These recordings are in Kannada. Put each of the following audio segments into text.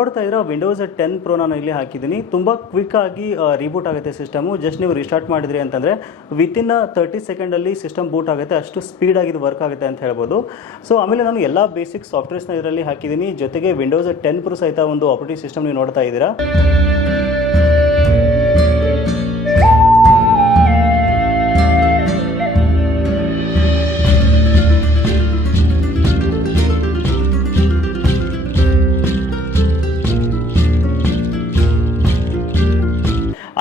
ನೋಡ್ತಾ ಇದ್ರೆ ವಿಂಡೋಸ್ ಟೆನ್ ಪ್ರೋ ನಾನು ಇಲ್ಲಿ ಹಾಕಿದ್ದೀನಿ. ತುಂಬ ಕ್ವಿಕ್ ಆಗಿ ರೀಬೂಟ್ ಆಗುತ್ತೆ ಸಿಸ್ಟಮು ಜಸ್ಟ್ ನೀವು ರಿಸ್ಟಾರ್ಟ್ ಮಾಡಿದ್ರಿ ಅಂತಂದರೆ ವಿತಿನ್ ತರ್ಟಿ ಸೆಕೆಂಡಲ್ಲಿ ಸಿಸ್ಟಮ್ ಬೂಟ್ ಆಗುತ್ತೆ. ಅಷ್ಟು ಸ್ಪೀಡಾಗಿ ಇದು ವರ್ಕ್ ಆಗುತ್ತೆ ಅಂತ ಹೇಳ್ಬೋದು. ಸೊ ಆಮೇಲೆ ನಾನು ಎಲ್ಲ ಬೇಸಿಕ್ ಸಾಫ್ಟ್ವೇರ್ಸ್ನ ಇದರಲ್ಲಿ ಹಾಕಿದ್ದೀನಿ. ಜೊತೆಗೆ ವಿಂಡೋಸ್ ಟೆನ್ ಪ್ರೋ ಸಹಿತ ಒಂದು ಆಪರೇಟಿಂಗ್ ಸಿಸ್ಟಮ್ ನೀವು ನೋಡ್ತಾ ಇದ್ದೀರಾ.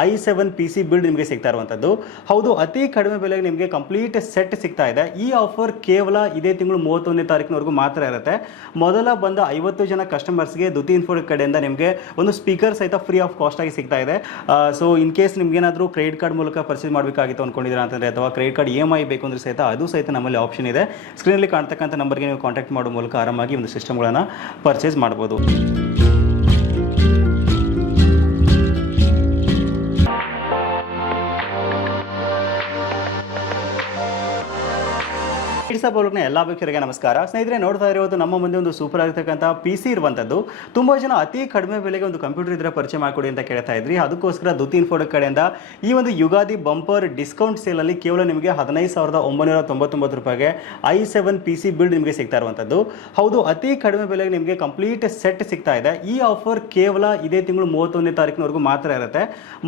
I seven P C build ನಿಮಗೆ ಸಿಗ್ತಾ ಇರುವಂಥದ್ದು ಹೌದು, ಅತಿ ಕಡಿಮೆ ಬೆಲೆಗೆ ನಿಮಗೆ ಕಂಪ್ಲೀಟ್ ಸೆಟ್ ಸಿಗ್ತಾ ಇದೆ. ಈ ಆಫರ್ ಕೇವಲ ಇದೇ ತಿಂಗಳು ಮೂವತ್ತೊಂದನೇ ತಾರೀಕಿನವರೆಗೂ ಮಾತ್ರ ಇರುತ್ತೆ. ಮೊದಲ ಬಂದ ಐವತ್ತು ಜನ ಕಸ್ಟಮರ್ಸ್ಗೆ ದುತಿ ಇನ್ಫೋಡ್ ಕಡೆಯಿಂದ ನಿಮಗೆ ಒಂದು ಸ್ಪೀಕರ್ ಸಹಿತ ಫ್ರೀ ಆಫ್ ಕಾಸ್ಟ್ ಆಗಿ ಸಿಗ್ತಾ ಇದೆ. ಸೊ ಇನ್ ಕೇಸ್ ನಿಮಗೇನಾದರೂ ಕ್ರೆಡಿಟ್ ಕಾರ್ಡ್ ಮೂಲಕ ಪರ್ಚೇಸ್ ಮಾಡಬೇಕಾಗಿತ್ತು ಅಂದ್ಕೊಂಡಿದ್ದೀರಾ ಅಂತಂದರೆ, ಅಥವಾ credit card E M I ಬೇಕು ಅಂದ್ರೆ ಸಹಿತ ಅದು ಸಹಿತ ನಮ್ಮಲ್ಲಿ ಆಪ್ಷನ್ ಇದೆ. ಸ್ಕ್ರೀನಲ್ಲಿ ಕಾಣ್ತಕ್ಕಂಥ ನಂಬರ್ಗೆ ನೀವು ಕಾಂಟ್ಯಾಕ್ಟ್ ಮಾಡೋ ಮೂಲಕ ಆರಾಮಾಗಿ ಒಂದು ಸಿಸ್ಟಮ್ಗಳನ್ನು ಪರ್ಚೇಸ್ ಮಾಡ್ಬೋದು. ಇಡ್ಸಾ ಬೋಲ್ಕ್ನ ಎಲ್ಲ ವೀಕ್ಷಕರಿಗೆ ನಮಸ್ಕಾರ. ಸ್ನೇಹಿತರೆ, ನೋಡ್ತಾ ಇರೋದು ನಮ್ಮ ಮುಂದೆ ಒಂದು ಸೂಪರ್ ಆಗಿರ್ತಕ್ಕಂಥ ಪಿ ಸಿ ಇರುವಂಥದ್ದು ತುಂಬ ಜನ ಅತಿ ಕಡಿಮೆ ಬೆಲೆಗೆ ಒಂದು ಕಂಪ್ಯೂಟರ್ ಇದ್ರೆ ಪರಿಚಯ ಮಾಡಿಕೊಡಿ ಅಂತ ಕೇಳ್ತಾ ಇದ್ರಿ. ಅದಕ್ಕೋಸ್ಕರ ದುತಿ ಇನ್ಫೋಡ್ ಕಡೆಯಿಂದ ಈ ಒಂದು ಯುಗಾದಿ ಬಂಪರ್ ಡಿಸ್ಕೌಂಟ್ ಸೇಲಲ್ಲಿ ಕೇವಲ ನಿಮಗೆ ಹದಿನೈದು ಸಾವಿರದ ಒಂಬೈನೂರ ತೊಂಬತ್ತೊಂಬತ್ತು ರೂಪಾಯಿಗೆ I seven P C build ನಿಮಗೆ ಸಿಗ್ತಾ ಇರುವಂಥದ್ದು ಹೌದು, ಅತಿ ಕಡಿಮೆ ಬೆಲೆಗೆ ನಿಮಗೆ ಕಂಪ್ಲೀಟ್ ಸೆಟ್ ಸಿಗ್ತಾ ಇದೆ. ಈ ಆಫರ್ ಕೇವಲ ಇದೇ ತಿಂಗಳು ಮೂವತ್ತೊಂದನೇ ತಾರೀಕಿನವರೆಗೂ ಮಾತ್ರ ಇರುತ್ತೆ.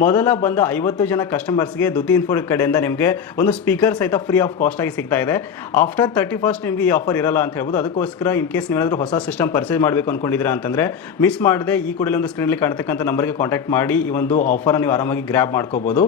ಮೊದಲ ಬಂದ ಐವತ್ತು ಜನ ಕಸ್ಟಮರ್ಸ್ಗೆ ದುತಿ ಇನ್ಫೋಡ್ ಕಡೆಯಿಂದ ನಿಮಗೆ ಒಂದು ಸ್ಪೀಕರ್ ಸಹಿತ ಫ್ರೀ ಆಫ್ ಕಾಸ್ಟ್ ಆಗಿ ಸಿಗ್ತಾ ಇದೆ. ಆಫ್ಟರ್ ತರ್ಟಿ ಫಸ್ಟ್ ನಿಮಗೆ ಈ ಆಫರ್ ಇರಲ್ಲ ಅಂತ ಹೇಳ್ಬೋದು. ಅದಕ್ಕೋಸ್ಕರ ಇನ್ ಕೇಸ್ ನೀವೇನಾದರೂ ಹೊಸ ಸಿಸ್ಟಮ್ ಪರ್ಚೇಸ್ ಮಾಡಬೇಕು ಅಂದ್ಕೊಂಡಿದ್ದೀರಾ ಅಂತಂದರೆ ಮಿಸ್ ಮಾಡದೆ ಈ ಕೂಡಲೇ ಒಂದು ಸ್ಕ್ರೀನಲ್ಲಿ ಕಾಣ್ತಕ್ಕಂಥ ನಂಬರ್ಗೆ ಕಾಂಟ್ಯಾಕ್ಟ್ ಮಾಡಿ ಈ ಒಂದು ಆಫರ್ ನೀವು ಆರಾಮಾಗಿ ಗ್ರ್ಯಾಬ್ ಮಾಡ್ಕೋಬೋದು.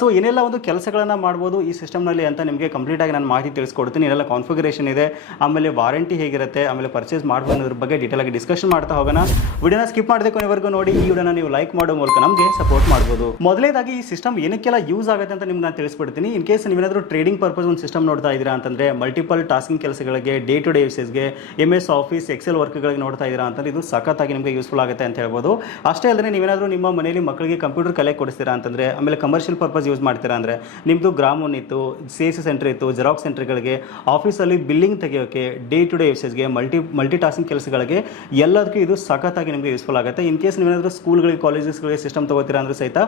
ಸೊ ಏನೆಲ್ಲ ಒಂದು ಕೆಲಸಗಳನ್ನು ಮಾಡ್ಬೋದು ಈ ಸಿಸ್ಟಮ್ನಲ್ಲಿ ಅಂತ ನಿಮಗೆ ಕಂಪ್ಲೀಟಾಗಿ ನಾನು ಮಾಹಿತಿ ತಿಳಿಸ್ಕೊಡ್ತೀನಿ. ಏನೆಲ್ಲ ಕಾನ್ಫಿಗರೇಷನ್ ಇದೆ. ಆಮೇಲೆ ವಾರಂಟಿ ಹೇಗಿರುತ್ತೆ, ಆಮೇಲೆ ಪರ್ಚೇಸ್ ಮಾಡ್ಬೋದು ಅನ್ನೋದ್ರ ಬಗ್ಗೆ ಡೀಟೇಲ್ ಆಗಿ ಡಿಸ್ಕಷನ್ ಮಾಡ್ತಾ ಹೋಗೋಣ. ವಿಡಿಯೋನ ಸ್ಕಿಪ್ ಮಾಡದೆ ಕೊನೆವರೆಗೂ ನೋಡಿ, ಈ ವಿಡಿಯೋನ ನೀವು ಲೈಕ್ ಮಾಡೋ ಮೂಲಕ ನಮಗೆ ಸಪೋರ್ಟ್ ಮಾಡ್ಬೋದು. ಮೊದಲೇದಾಗಿ ಈ ಸಿಸ್ಟಮ್ ಏನಕ್ಕೆಲ್ಲ ಯೂಸ್ ಆಗುತ್ತೆ ಅಂತ ನಿಮ್ಗೆ ನಾನು ತಿಳಿಸ್ಬಿಡ್ತೀನಿ. ಇನ್ ಕೇಸ್ ನೀವೇನಾದರೂ ಟ್ರೇಡಿಂಗ್ ಪರ್ಪಸ್ ಒಂದು ಸಿಸ್ಟಮ್ ನೋಡ್ತಾ ಇದ್ದೀರಾ ಅಂತಂದರೆ ಮಲ್ಟಿಪಲ್ ಟಾಸ್ಕಿಂಗ್ ಕೆಲಸಗಳಿಗೆ ಡೇ ಟು ಡೇ ಯೂಸೇಜ್ಗೆ ಎಂ ಎಸ್ ಆಫೀಸ್ ಎಕ್ಸೆಲ್ ವರ್ಕ್ಗಳಿಗೆ ನೋಡ್ತಾ ಇದ್ದೀರಾ ಅಂತಂದ್ರೆ ಇದು ಸಖತ್ತಾಗಿ ನಿಮಗೆ ಯೂಸ್ಫುಲ್ ಆಗುತ್ತೆ ಅಂತ ಹೇಳ್ಬೋದು. ಅಷ್ಟೇ ಅಲ್ಲದೆ ನೀವೇನಾದರೂ ನಿಮ್ಮ ಮನೆಯಲ್ಲಿ ಮಕ್ಕಳಿಗೆ ಕಂಪ್ಯೂಟರ್ ಕಲೆ ಕೊಡಿಸ್ತೀರಾ ಅಂತಂದರೆ, ಆಮೇಲೆ ಕಮರ್ಷಿಯಲ್ ಪರ್ಪಸ್ ಯೂಸ್ ಮಾಡ್ತೀರಾ ಅಂದ್ರೆ ನಿಮ್ಮದು ಗ್ರಾಮೋನ್ ಇತ್ತು ಸಿ ಎಸ್ ಸೆಂಟರ್ ಇತ್ತು ಜೆರಾಕ್ಸ್ ಸೆಂಟರ್ಗಳಿಗೆ ಆಫೀಸಲ್ಲಿ ಬಿಲ್ಲಿಂಗ್ ತೆಗೆಯೋಕ್ಕೆ ಡೇ ಟು ಡೇ ಯೂಸೇಜ್ಗೆ ಮಲ್ಟಿ ಮಲ್ಟಿ ಟಾಸ್ಕಿಂಗ್ ಕೆಲಸಗಳಿಗೆ ಎಲ್ಲದಕ್ಕೂ ಇದು ಸಖತ್ತಾಗಿ ನಿಮಗೆ ಯೂಸ್ಫುಲ್ ಆಗುತ್ತೆ. ಇನ್ ಕೇಸ್ ನೀವೇನಾದರೂ ಸ್ಕೂಲ್ಗಳಿಗೆ ಕಾಲೇಜಸ್ಗಳಿಗೆ ಸಿಸ್ಟಮ್ ತಗೋತೀರಾ ಅಂದರೆ ಸಹಿತ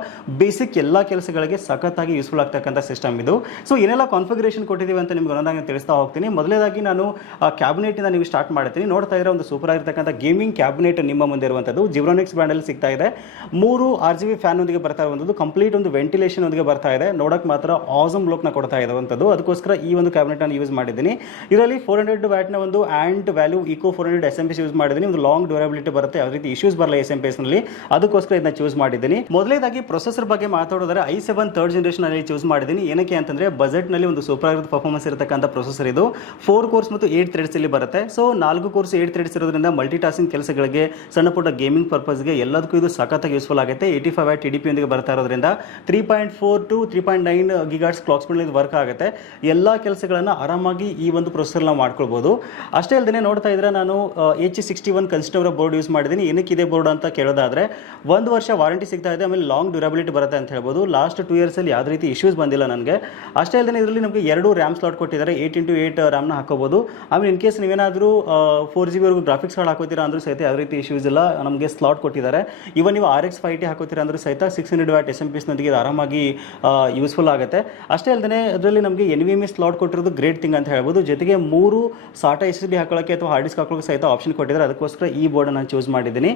ಬೇಸಿಕ್ ಎಲ್ಲ ಕೆಲಸಗಳಿಗೆ ಸಖತ್ತಾಗಿ ಯೂಸ್ಫುಲ್ ಆಗ್ತಕ್ಕಂಥ ಸಿಸ್ಟಮ್ ಇದು. ಸೊ ಏನೆಲ್ಲ ಕಾನ್ಫಿಗರೇಷನ್ ಕೊಟ್ಟಿದ್ದೀವಿ ಅಂತ ನಿಮ್ಗೆ ಒಂದಾಗ ತಿಳಿಸ್ತಾ ಹೋಗ್ತೀನಿ. ಮೊದಲೇದಾಗಿ ನಾನು ಕ್ಯಾಬಿನೆಟಿಂದ ನೀವು ಸ್ಟಾರ್ಟ್ ಮಾಡ್ತೀನಿ. ನೋಡ್ತಾ ಇದ್ರೆ ಒಂದು ಸೂಪರ್ ಆಗಿರ್ತಕ್ಕಂಥ ಗೇಮಿಂಗ್ ಕ್ಯಾಬಿನೆಟ್ ನಿಮ್ಮ ಮುಂದೆ ಇರುವಂಥದ್ದು. ಜಿವ್ರೋನಿಕ್ಸ್ ಬ್ರ್ಯಾಂಡಲ್ಲಿ ಸಿಗ್ತಾ ಇದೆ. ಮೂರು ಆರ್ ಜಿ ಬಿ ಫ್ಯಾನ್ ಒಂದಿಗೆ ಬರ್ತಾ ಇರುವಂಥದ್ದು. ಕಂಪ್ಲೀಟ್ ಒಂದು ವೆಂಟಿಲೇಷನ್ ಒಂದಿಗೆ ಬರ್ತಾ ಇದೆ. ನೋಡಕ್ಕೆ ಮಾತ್ರ ಆಸಮ್ ಲುಕ್ನ ಕೊಡ್ತಾ ಇರುವಂಥದ್ದು. ಅದಕ್ಕೋಸ್ಕರ ಈ ಒಂದು ಕ್ಯಾಬಿನೆಟ್ ನಾನು ಯೂಸ್ ಮಾಡಿದ್ದೀನಿ. ಇದರಲ್ಲಿ ಫೋರ್ ಹಂಡ್ರೆಡ್ ವ್ಯಾಟ್ನ ಒಂದು Ant Value Eco four hundred S M P use ಮಾಡಿದ್ದೀನಿ. ಒಂದು ಲಾಂಗ್ ಡ್ಯೂರಬಿಲಿಟಿ ಬರುತ್ತೆ. ಯಾವ ರೀತಿ ಇಶ್ಯೂಸ್ ಬರಲ್ಲ ಎಸ್ ಎಂ ಪಿ ಅದಕ್ಕೋಸ್ಕರ ಇದನ್ನ ಚೂಸ್ ಮಾಡಿದ್ದೀನಿ. ಮೊದಲೇದಾಗಿ ಪ್ರೊಸೆಸರ್ ಬಗ್ಗೆ ಮಾತಾಡೋದಾದ್ರೆ ಐ ಸೆವೆನ್ ಥರ್ಡ್ ಜನರೇಷನ್ ಅಲ್ಲಿ ಚೂಸ್ ಮಾಡಿದ್ದೀನಿ. ಏನಕ್ಕೆ ಅಂತಂದ್ರೆ ಬಜೆಟ್ನಲ್ಲಿ ಒಂದು ಸೂಪರ್ ಆಗಿರೋ ಪರ್ಫಾರ್ಮೆನ್ಸ್ ಇರತಕ್ಕಂಥ ಪ್ರೊಸೆಸರ್ ಇದು. ಫೋರ್ ಕೋರ್ಸ್ ಮತ್ತು ಏಟ್ ಥ್ರೆಡ್ಸ್ ಇಲ್ಲಿ ಬರುತ್ತೆ. ಸೊ ನಾಲ್ಕು ಕೋರ್ಸ್ ಏಟ್ ಥ್ರೆಡ್ಸ್ ಇರೋದ್ರಿಂದ ಮಲ್ಟಿ ಟಾಸ್ಕಿಂಗ್ ಕೆಲಸಗಳಿಗೆ, ಸಣ್ಣ ಪುಟ್ಟ ಗೇಮಿಂಗ್ ಪರ್ಪಸ್ಗೆ ಎಲ್ಲದಕ್ಕೂ ಇದು ಸಖತ್ತಾಗಿ ಯೂಸ್ಫುಲ್ ಆಗುತ್ತೆ eighty five T D P ಬರ್ತಾ ಇರೋದ್ರಿಂದ three point four two three point nine gigahertz clocks ಮೇಲೆ ಇದು ವರ್ಕ್ ಆಗುತ್ತೆ. ಎಲ್ಲ ಕೆಲಸಗಳನ್ನು ಆರಾಮಾಗಿ ಈ ಒಂದು ಪ್ರೊಸೆಸರ್ನ ಮಾಡ್ಕೊಳ್ಬೋದು. ಅಷ್ಟೇ ಅಲ್ಲದೆ ನೋಡ್ತಾ ಇದ್ರೆ ನಾನು H sixty one customer board use ಮಾಡಿದ್ದೀನಿ ಏನಕ್ಕೆ ಇದೆ ಬೋರ್ಡ್ ಅಂತ ಕೇಳೋದಾದ್ರೆ, ಒಂದು ವರ್ಷ ವಾರಂಟಿ ಸಿಗ್ತಾ ಇದೆ, ಆಮೇಲೆ ಲಾಂಗ್ ಡ್ಯೂರಬಿಲಿಟಿ ಬರುತ್ತೆ ಅಂತ ಹೇಳ್ಬೋದು. ಲಾಸ್ಟ್ ಟೂ ಇಯರ್ಸಲ್ಲಿ ಯಾವುದೇ ರೀತಿ ಇಶ್ಯೂಸ್ ಬಂದಿಲ್ಲ ನನಗೆ. ಅಷ್ಟೇ ಅಲ್ಲದೆ ಇದರಲ್ಲಿ ನಮಗೆ ಎರಡು ರ್ಯಾಮ್ ಸ್ಲಾಟ್ ಕೊಟ್ಟಿದ್ದಾರೆ. ಏಯ್ಟ್ ಇಂಟು ಏಯ್ಟ್ ರ್ಯಾಮ್ನ ಹಾಕೋಬೋದು. ಆಮೇಲೆ ಇನ್ ಕೇಸ್ ನೀವೇನಾದರೂ ಫೋರ್ ಜಿ ಬಿವರೆಗೂ ಗ್ರಾಫಿಕ್ಸ್ ಕಾರ್ಡ್ ಹಾಕೋತೀರಾ ಅಂದರೂ ಸಹಿತ ಯಾವ ರೀತಿ ಇಶ್ಯೂಸ್ ಇಲ್ಲ ನಮಗೆ ಸ್ಲಾಟ್ ಕೊಟ್ಟಿದ್ದಾರೆ. ಇವನ್ ನೀವು ಆರ್ ಎಕ್ಸ್ ಫೈ ಟಿ ಹಾಕೋತೀರಾ ಅಂದರೂ ಸಹಿತ six hundred watt S M ಪಿಸ್ನೊಂದಿಗೆ ಇದು ಆರಾಮಾಗಿ ಯೂಸ್ಫುಲ್ ಆಗುತ್ತೆ. ಅಷ್ಟೇ ಅಲ್ಲದೆ ಅದರಲ್ಲಿ ನಮಗೆ ಎನ್ ವಿ ಎಂ ಸ್ಲಾಟ್ ಕೊಟ್ಟಿರೋದು ಗ್ರೇಟ್ ಥಿಂಗ್ ಅಂತ ಹೇಳ್ಬೋದು. ಜೊತೆಗೆ ಮೂರು ಸಾಟಾ ಎಸ್ ಡಿ ಹಾಕೊಳ್ಳೋಕ್ಕೆ ಅಥವಾ ಹಾರ್ಡ್ ಡಿಸ್ಕ್ ಹಾಕೊಳ್ಳೋಕೆ ಸಹಿತ ಆಪ್ಷನ್ ಕೊಟ್ಟಿದ್ದಾರೆ. ಅದಕ್ಕೋಸ್ಕರ ಈ ಬೋರ್ಡ್ ನಾನು ಚೂಸ್ ಮಾಡಿದ್ದೀನಿ.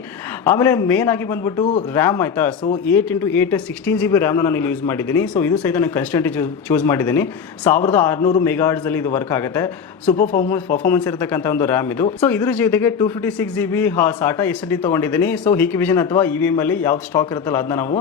ಆಮೇಲೆ ಮೇನ್ ಆಗಿ ಬಂದ್ಬಿಟ್ಟು ರ್ಯಾಮ್ ಆಯ್ತಾ? So eight into eight sixteen G B ರ್ಯಾಮ್ನ ನಾನು ಇಲ್ಲಿ ಯೂಸ್ ಮಾಡಿದ್ದೀನಿ. ಸೊ ಇದು ಸಹಿತ ನಾನು ಕನ್ಸ್ಟೆಂಟ್ ಚೂಸ್ ಮಾಡಿದ್ದೀನಿ. ಸಾವಿರದ ಆರುನೂರು ಮೆಗಾಡ್ಸಲ್ಲಿ ಇದು ವರ್ಕ್ ಆಗುತ್ತೆ. ಸೂಪರ್ ಪರ್ಫಾರ್ಮೆನ್ಸ್ ಇರತಕ್ಕಂಥ ಒಂದು ರ್ಯಾಮ್ ಇದು. ಸೊ ಇದ್ರ ಜೊತೆಗೆ two fifty six G B SATA S D ತೊಗೊಂಡಿದ್ದೀನಿ. ಸೊ ವಿಷನ್ ಅಥವಾ ಇ ವಿ ಅಲ್ಲಿ ಯಾವ್ದು ಸ್ಟಾಕ್ ಇರುತ್ತಲ್ಲ ಅದನ್ನ ನಾವು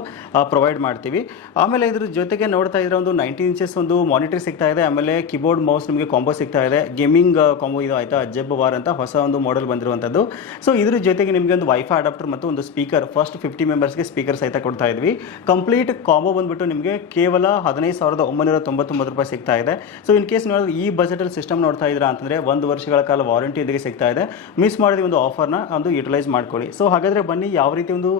ಪ್ರೊವೈಡ್ ಮಾಡ್ತೀವಿ. ಆಮೇಲೆ ಇದ್ರ ಜೊತೆಗೆ ನೋಡ್ತಾ ಇದ್ರೆ ಒಂದು ನೈನ್ಟೀನ್ ಇಂಚಸ್ ಒಂದು ಮಾನಿಟರ್ ಸಿಗ್ತಾ ಇದೆ. ಆಮೇಲೆ ಕೀಬೋರ್ಡ್ ಮೌಸ್ ನಿಮಗೆ ಕಾಂಬೋ ಸಿಗ್ತಾ ಇದೆ. ಗೇಮಿಂಗ್ ಕಾಂಬೋ ಇದು ಆಯ್ತಾ ಜಬ್ ವಾರ್ ಅಂತ ಹೊಸ ಒಂದು ಮಾಡೆಲ್ ಬಂದಿರುವಂಥದ್ದು ಸೊ ಇದ್ರ ಜೊತೆಗೆ ನಿಮಗೆ ಒಂದು ವೈಫೈ ಅಡಾಪ್ಟರ್ ಮತ್ತು ಒಂದು ಸ್ಪೀಕರ್ ಫಸ್ಟ್ ಫಿಫ್ಟಿ ಮೆಂಬರ್ಸ್ಗೆ ಸ್ಪೀಕರ್ ಸಹಿತ ಕೊಡ್ತಾ ಇದ್ವಿ. ಕಂಪ್ಲೀಟ್ ಕಾಂಬೋ ಬಂದ್ಬಿಟ್ಟು ನಿಮಗೆ ಕೇವಲ ಹದಿನೈದು ಸಾವಿರದ ಒಂಬೈನೂರ ತೊಂಬತ್ತೊಂಬತ್ತು ರೂಪಾಯಿ ಸಿಗ್ತಾ ಇದೆ. ಸೊ ಇನ್ ಕೇಸ್ ನೀವು ಈ ಬಜೆಟ್ ಸಿಸ್ಟಮ್ ನೋಡ್ತಾ ಇದ್ದೀರಾ ಅಂತಂದರೆ ಒಂದು ವರ್ಷಗಳ ಕಾಲ ವಾರಂಟಿ ಇದಕ್ಕೆ ಸಿಗ್ತಾ ಇದೆ. ಮಿಸ್ ಮಾಡಿದ ಒಂದು ಆಫರ್ನ ಒಂದು ಯುಟಿಲೈಸ್ ಮಾಡ್ಕೊಳ್ಳಿ. ಸೊ ಹಾಗಾದರೆ ಬನ್ನಿ ಯಾವ ರೀತಿ ಒಂದು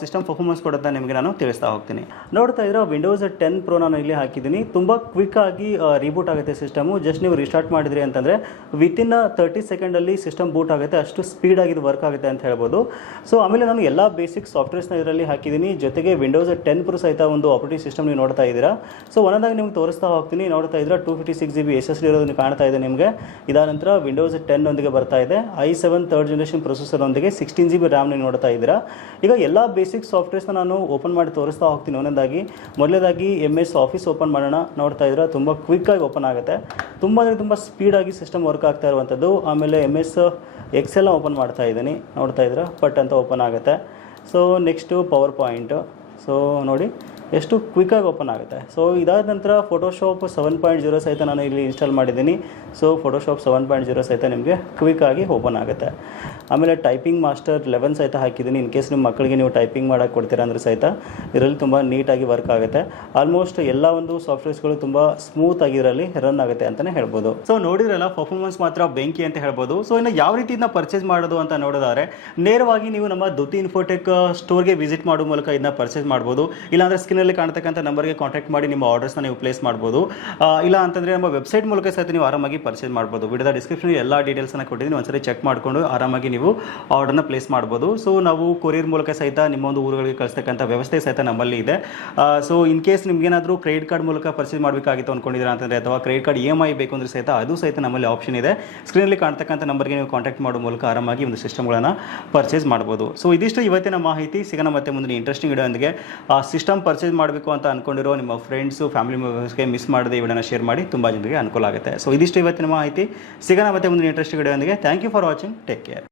ಸಿಸ್ಟಮ್ ಪರ್ಫಾರ್ಮೆನ್ಸ್ ಕೊಡುತ್ತೆ ನಿಮಗೆ ನಾನು ತಿಳಿಸ್ತಾ ಹೋಗ್ತೀನಿ. ನೋಡ್ತಾ ಇದ್ರೆ ವಿಂಡೋಸ್ ಟೆನ್ ಪ್ರೋ ನಾನು ಇಲ್ಲಿ ಹಾಕಿದ್ದೀನಿ. ತುಂಬ ಕ್ವಿಕ್ ಆಗಿ ರೀಬೂಟ್ ಆಗುತ್ತೆ ಸಿಸ್ಟಮು ಜಸ್ಟ್ ನೀವು ರಿಸ್ಟಾರ್ಟ್ ಮಾಡಿದ್ರಿ ಅಂತಂದರೆ ವಿತಿನ್ ತರ್ಟಿ ಸೆಕೆಂಡಲ್ಲಿ ಸಿಸ್ಟಮ್ ಬೂಟ್ ಆಗುತ್ತೆ. ಅಷ್ಟು ಸ್ಪೀಡ್ ಇದು ವರ್ಕ್ ಆಗುತ್ತೆ ಅಂತ ಹೇಳ್ಬೋದು. ಸೊ ಆಮೇಲೆ ನಾನು ಎಲ್ಲ ಬೇಸಿಕ್ ಸಾಫ್ಟ್ವೇರ್ಸ್ನ ಇದರಲ್ಲಿ ಹಾಕಿದ್ದೀನಿ. ಜೊತೆಗೆ ವಿಂಡೋಸ್ ಟೆನ್ ಪ್ರೋ ಸಹಿತ ಒಂದು ಆಪರೇಟಿಂಗ್ ಸಿಸ್ಟಮ್ ನೀವು ನೋಡ್ತಾ ಇದ್ದೀರಾ. ಸೊ ಒಂದಾಗ ನಿಮ್ಗೆ ತೋರಿಸ್ತಾ ಹೋಗ್ತೀನಿ. ನೋಡ್ತಾ ಇದ್ದೀರಾ two fifty six G B S S ಇರೋದನ್ನು ಕಾಣ್ತಾ ಇದೆ ನಿಮಗೆ. ಇದಾದ ನಂತರ ವಿಂಡೋಸ್ ಟೆನ್ ಒಂದಿಗೆ ಬರ್ತಾ ಇದೆ. I seven third generation processor ಒಂದಿಗೆ ಸಿಕ್ಸ್ಟೀನ್ ಜಿ ಬಿ ರ್ಯಾಮ್ ನೀವು ನೋಡ್ತಾ ಇದ್ದೀರಾ. ಈಗ ಎಲ್ಲ ಬೇಸಿಕ್ ಸಾಫ್ಟ್ವೇರ್ಸ್ನ ನಾನು ಓಪನ್ ಮಾಡಿ ತೋರಿಸ್ತಾ ಹೋಗ್ತೀನಿ. ಒಂದೊಂದಾಗಿ ಮೊದಲೇದಾಗಿ ಎಂ ಎಸ್ ಆಫೀಸ್ ಓಪನ್ ಮಾಡೋಣ ನೋಡ್ತಾ ಇದ್ದೀರಾ. ತುಂಬ ಕ್ವಿಕ್ಕಾಗಿ ಓಪನ್ ಆಗುತ್ತೆ. ತುಂಬ ಅಂದರೆ ತುಂಬ ಸ್ಪೀಡಾಗಿ ಸಿಸ್ಟಮ್ ವರ್ಕ್ ಆಗ್ತಾ ಇರುವಂಥದ್ದು ಆಮೇಲೆ ಎಂ ಎಸ್ ಎಕ್ಸೆಲ್ನ ಓಪನ್ ಮಾಡ್ತಾ ಇದ್ದೀನಿ. ನೋಡ್ತಾ ಇದ್ದೀರಾ? ಪಟ್ ಅಂತ ಓಪನ್ ಆಗುತ್ತೆ. So next power point so ನೋಡಿ. ಎಷ್ಟು ಕ್ವಿಕ್ಕಾಗಿ ಓಪನ್ ಆಗುತ್ತೆ. ಸೊ ಇದಾದ ನಂತರ ಫೋಟೋಶಾಪ್ ಸೆವೆನ್ ಪಾಯಿಂಟ್ ಜೀರೋ ಸಹಿತ ನಾನು ಇಲ್ಲಿ ಇನ್ಸ್ಟಾಲ್ ಮಾಡಿದ್ದೀನಿ. So Photoshop seven point zero ಸಹಿತ ನಿಮಗೆ ಕ್ವಿಕ್ಕಾಗಿ ಓಪನ್ ಆಗುತ್ತೆ. ಆಮೇಲೆ ಟೈಪಿಂಗ್ ಮಾಸ್ಟರ್ ಲೆವೆನ್ ಸಹಿತ ಹಾಕಿದ್ದೀನಿ. ಇನ್ ಕೇಸ್ ನಿಮ್ಮ ಮಕ್ಕಳಿಗೆ ನೀವು ಟೈಪಿಂಗ್ ಮಾಡೋಕ್ಕೆ ಕೊಡ್ತೀರಾ ಅಂದರೆ ಸಹಿತ, ಇದರಲ್ಲಿ ತುಂಬ ನೀಟಾಗಿ ವರ್ಕ್ ಆಗುತ್ತೆ. ಆಲ್ಮೋಸ್ಟ್ ಎಲ್ಲ ಒಂದು ಸಾಫ್ಟ್ವೇರ್ಸ್ಗಳು ತುಂಬ ಸ್ಮೂತ್ ಆಗಿ ಇದರಲ್ಲಿ ರನ್ ಆಗುತ್ತೆ ಅಂತಲೇ ಹೇಳ್ಬೋದು. ಸೊ ನೋಡಿದ್ರಲ್ಲ ಪರ್ಫಾರ್ಮೆನ್ಸ್ ಮಾತ್ರ ಬೆಂಕಿ ಅಂತ ಹೇಳ್ಬೋದು. ಸೊ ಇನ್ನು ಯಾವ ರೀತಿ ಇದನ್ನ ಪರ್ಚೇಸ್ ಮಾಡೋದು ಅಂತ ನೋಡಿದ್ರೆ ನೇರವಾಗಿ ನೀವು ನಮ್ಮ ದುತಿ ಇನ್ಫೋಟೆಕ್ ಸ್ಟೋರ್ಗೆ ವಿಸಿಟ್ ಮಾಡೋ ಮೂಲಕ ಇದನ್ನ ಪರ್ಚೇಸ್ ಮಾಡ್ಬೋದು. ಇಲ್ಲಾಂದ್ರೆ ಸ್ಕ್ರೀನಲ್ಲಿ ಕಾಣ್ತಕ್ಕಂಥ ನಂಬರ್ಗೆ ಕಾಂಟ್ಯಾಕ್ಟ್ ಮಾಡಿ ನಿಮ್ಮ ಆರ್ಡರ್ಸ್ನ ನೀವು ಪ್ಲೇಸ್ ಮಾಡ್ಬೋದು. ಇಲ್ಲ ಅಂತಂದರೆ ನಮ್ಮ ವೆಬ್ಸೈಟ್ ಮೂಲಕ ಸಹಿತ ನೀವು ಆರಾಮಾಗಿ ಪರ್ಚೇಸ್ ಮಾಡ್ಬೋದು. ವಿಡಿಯೋದ ಡಿಸ್ಕ್ರಿಪ್ಷನ್ ಎಲ್ಲ ಡೀಟೇಲ್ಸನ್ನು ಕೊಟ್ಟಿದ್ದೀನಿ. ಒಂದ್ಸರಿ ಚೆಕ್ ಮಾಡಿಕೊಂಡು ಆರಾಮಾಗಿ ನೀವು ಆರ್ಡರ್ನ ಪ್ಲೇಸ್ ಮಾಡ್ಬೋದು. ಸೊ ನಾವು ಕೊರಿಯರ್ ಮೂಲಕ ಸಹಿತ ನಿಮ್ಮೊಂದು ಊರುಗಳಿಗೆ ಕಳಿಸ್ತಕ್ಕಂಥ ವ್ಯವಸ್ಥೆ ಸಹಿತ ನಮ್ಮಲ್ಲಿ ಇದೆ. ಸೊ ಇನ್ ಕೇಸ್ ನಿಮಗೇನಾದರೂ ಕ್ರೆಡಿಟ್ ಕಾರ್ಡ್ ಮೂಲಕ ಪರ್ಚೇಸ್ ಮಾಡಬೇಕಾಗಿತ್ತು ಅಂದ್ಕೊಂಡಿದ್ದೀರಾ ಅಂತಂದರೆ, ಅಥವಾ credit card E M I ಬೇಕು ಅಂದರೆ ಸಹಿತ ಅದು ಸಹಿತ ನಮ್ಮಲ್ಲಿ ಆಪ್ಷನ್ ಇದೆ. ಸ್ಕ್ರೀನಲ್ಲಿ ಕಾಣ್ತಕ್ಕಂಥ ನಂಬರ್ಗೆ ನೀವು ಕಾಂಟ್ಯಾಕ್ಟ್ ಮಾಡೋ ಮೂಲಕ ಆರಾಮಾಗಿ ಒಂದು ಸಿಸ್ಟಮ್ಗಳನ್ನು ಪರ್ಚೇಸ್ ಮಾಡ್ಬೋದು. ಸೊ ಇದಿಷ್ಟು ಇವತ್ತಿನ ಮಾಹಿತಿ. ಸಿಗೋಣ ಮತ್ತೆ ಮುಂದಿನ ಇಂಟ್ರೆಸ್ಟಿಂಗ್ ವಿಡಿಯೋ ಸಿಸ್ಟಮ್ ಪರ್ಚೇಸ್ ಮಾಡಬೇಕು ಅಂತ ಅನ್ಕೊಂಡಿರೋ ನಿಮ್ಮ ಫ್ರೆಂಡ್ಸು ಫ್ಯಾಮಿಲಿ ಮೆಂಬರ್ಸ್ಗೆ ಮಿಸ್ ಮಾಡದೆ ಈ ವಿಡಿಯೋನ ಶೇರ್ ಮಾಡಿ ತುಂಬ ಜನರಿಗೆ ಅನುಕೂಲ ಆಗುತ್ತೆ. ಸೊ ಇದಿಷ್ಟು ಇವತ್ತಿನ ಮಾಹಿತಿ. ಸಿಗೋಣ ಮತ್ತೆ ಮುಂದಿನ interesting ವಿಡಿಯೋದೊಂದಿಗೆ thank you for watching take care